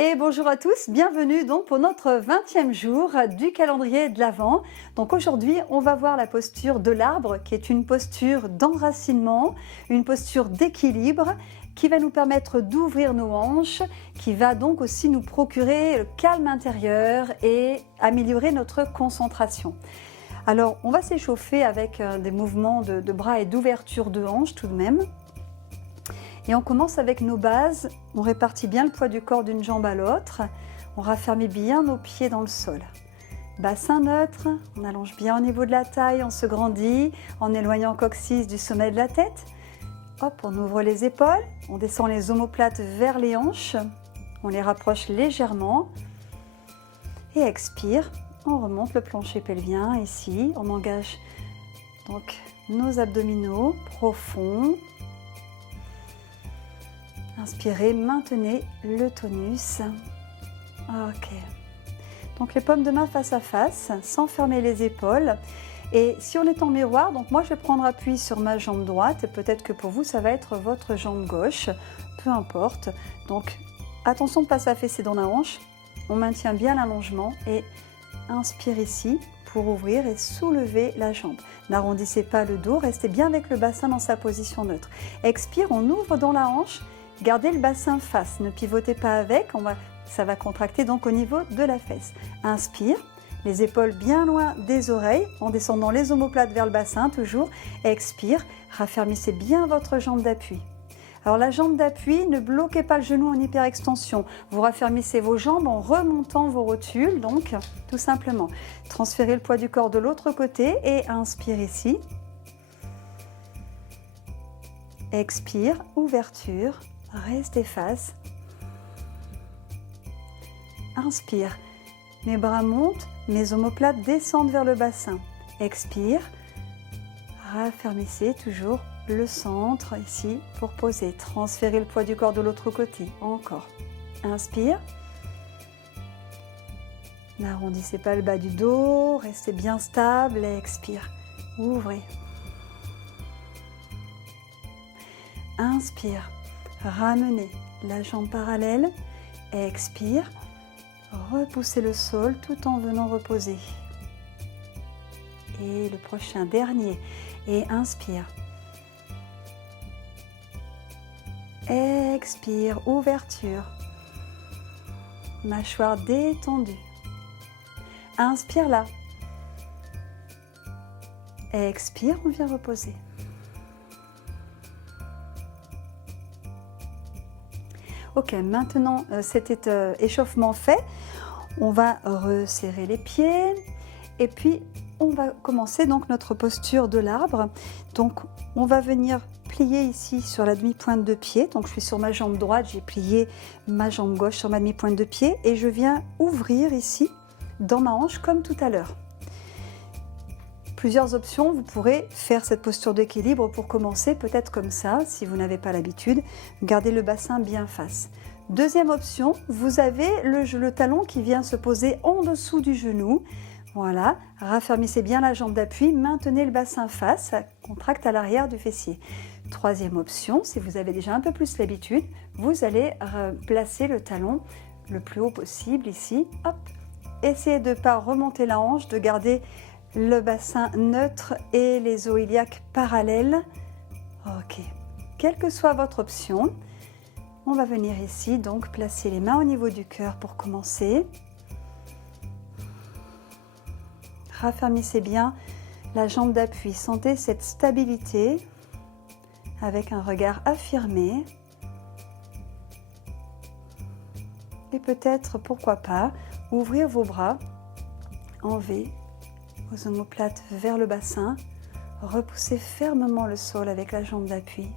Et bonjour à tous, bienvenue donc pour notre 20e jour du calendrier de l'Avent. Donc aujourd'hui, on va voir la posture de l'arbre qui est une posture d'enracinement, une posture d'équilibre qui va nous permettre d'ouvrir nos hanches, qui va donc aussi nous procurer le calme intérieur et améliorer notre concentration. Alors, on va s'échauffer avec des mouvements de bras et d'ouverture de hanches tout de même. Et on commence avec nos bases, on répartit bien le poids du corps d'une jambe à l'autre, on raffermit bien nos pieds dans le sol. Bassin neutre, on allonge bien au niveau de la taille, on se grandit en éloignant coccyx du sommet de la tête. Hop, on ouvre les épaules, on descend les omoplates vers les hanches, on les rapproche légèrement et expire. On remonte le plancher pelvien ici, on engage donc nos abdominaux profonds. Inspirez, maintenez le tonus. Ok. Donc les paumes de main face à face, sans fermer les épaules. Et si on est en miroir, donc moi je vais prendre appui sur ma jambe droite. Et peut-être que pour vous, ça va être votre jambe gauche. Peu importe. Donc attention de ne pas s'affaisser dans la hanche. On maintient bien l'allongement et inspire ici pour ouvrir et soulever la jambe. N'arrondissez pas le dos, restez bien avec le bassin dans sa position neutre. Expire, on ouvre dans la hanche. Gardez le bassin face, ne pivotez pas avec, ça va contracter donc au niveau de la fesse. Inspire, les épaules bien loin des oreilles, en descendant les omoplates vers le bassin toujours. Expire, raffermissez bien votre jambe d'appui. Alors la jambe d'appui, ne bloquez pas le genou en hyperextension. Vous raffermissez vos jambes en remontant vos rotules, donc tout simplement. Transférez le poids du corps de l'autre côté et inspire ici. Expire, ouverture. Restez face. Inspire. Mes bras montent, mes omoplates descendent vers le bassin. Expire. Raffermissez toujours le centre ici pour poser. Transférez le poids du corps de l'autre côté. Encore. Inspire. N'arrondissez pas le bas du dos. Restez bien stable. Expire. Ouvrez. Inspire. Ramenez la jambe parallèle, expire, repoussez le sol tout en venant reposer. Et le prochain, dernier, et inspire. Expire, ouverture. Mâchoire détendue. Inspire là. Expire, on vient reposer. Ok, maintenant cet échauffement fait, on va resserrer les pieds et puis on va commencer donc notre posture de l'arbre. Donc on va venir plier ici sur la demi-pointe de pied. Donc je suis sur ma jambe droite, j'ai plié ma jambe gauche sur ma demi-pointe de pied et je viens ouvrir ici dans ma hanche comme tout à l'heure. Plusieurs options, vous pourrez faire cette posture d'équilibre pour commencer, peut-être comme ça, si vous n'avez pas l'habitude, gardez le bassin bien face. Deuxième option, vous avez le talon qui vient se poser en dessous du genou. Voilà, raffermissez bien la jambe d'appui, maintenez le bassin face, ça contracte à l'arrière du fessier. Troisième option, si vous avez déjà un peu plus l'habitude, vous allez placer le talon le plus haut possible ici. Hop, essayez de ne pas remonter la hanche, de garder le bassin neutre et les os iliaques parallèles. Ok, quelle que soit votre option, on va venir ici donc placer les mains au niveau du cœur pour commencer. Raffermissez bien la jambe d'appui, sentez cette stabilité avec un regard affirmé. Et peut-être, pourquoi pas, ouvrir vos bras en V. Vos omoplates vers le bassin, repoussez fermement le sol avec la jambe d'appui.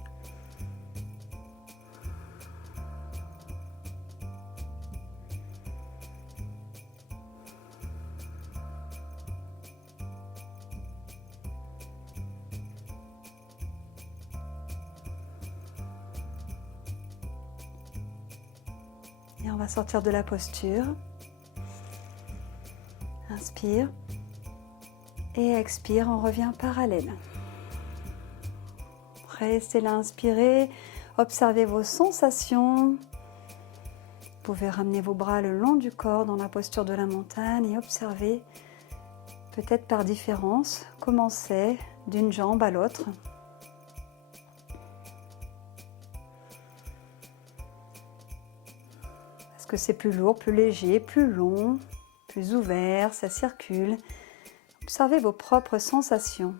Et on va sortir de la posture. Inspire. Et expire, on revient parallèle. Restez là, inspirez, observez vos sensations. Vous pouvez ramener vos bras le long du corps dans la posture de la montagne et observer, peut-être par différence, comment c'est d'une jambe à l'autre. Est-ce que c'est plus lourd, plus léger, plus long, plus ouvert, ça circule? Observez vos propres sensations.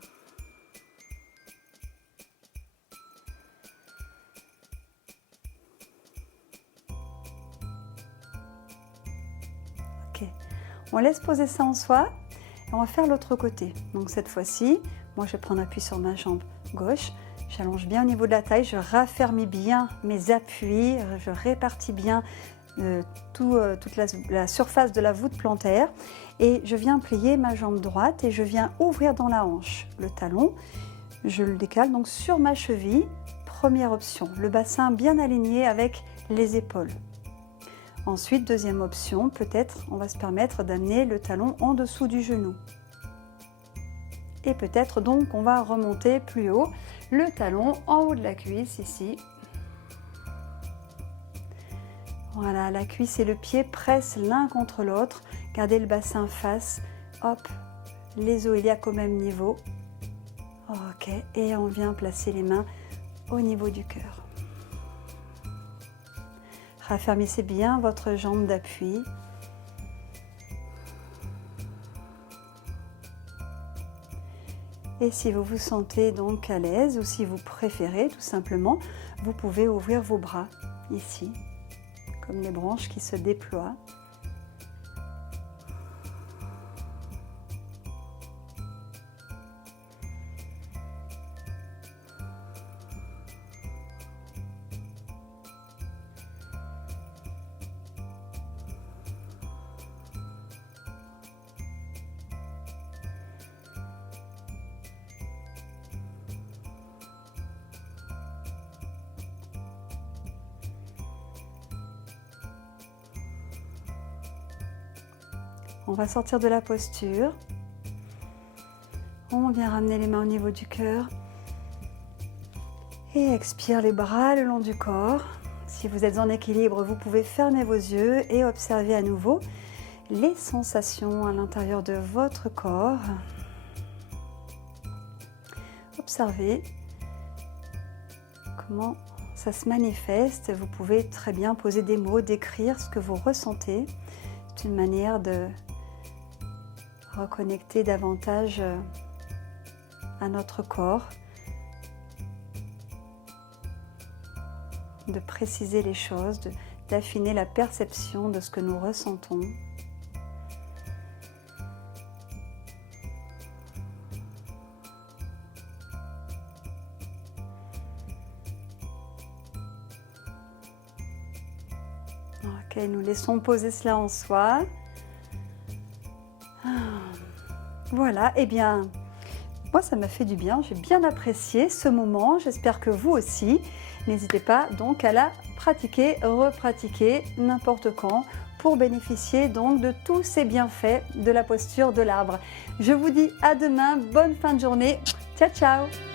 Ok, on laisse poser ça en soi et on va faire l'autre côté. Donc cette fois-ci, moi je vais prendre appui sur ma jambe gauche, j'allonge bien au niveau de la taille, je raffermis bien mes appuis, je répartis bien toute la surface de la voûte plantaire et je viens plier ma jambe droite et je viens ouvrir dans la hanche. Le talon, je le décale donc sur ma cheville. Première option, le bassin bien aligné avec les épaules. Ensuite, deuxième option, peut-être on va se permettre d'amener le talon en dessous du genou. Et peut-être donc on va remonter plus haut, le talon en haut de la cuisse ici. Voilà, la cuisse et le pied pressent l'un contre l'autre. Gardez le bassin face. Hop, les os iliaques au même niveau. Ok, et on vient placer les mains au niveau du cœur. Raffermissez bien votre jambe d'appui. Et si vous vous sentez donc à l'aise ou si vous préférez tout simplement, vous pouvez ouvrir vos bras ici, comme les branches qui se déploient. On va sortir de la posture. On vient ramener les mains au niveau du cœur. Et expire les bras le long du corps. Si vous êtes en équilibre, vous pouvez fermer vos yeux et observer à nouveau les sensations à l'intérieur de votre corps. Observez comment ça se manifeste. Vous pouvez très bien poser des mots, décrire ce que vous ressentez. C'est une manière de reconnecter davantage à notre corps, de préciser les choses, d'affiner la perception de ce que nous ressentons. Ok, nous laissons poser cela en soi. Voilà, et bien, moi ça m'a fait du bien, j'ai bien apprécié ce moment, j'espère que vous aussi. N'hésitez pas donc à la pratiquer, repratiquer n'importe quand pour bénéficier donc de tous ces bienfaits de la posture de l'arbre. Je vous dis à demain, bonne fin de journée, ciao ciao.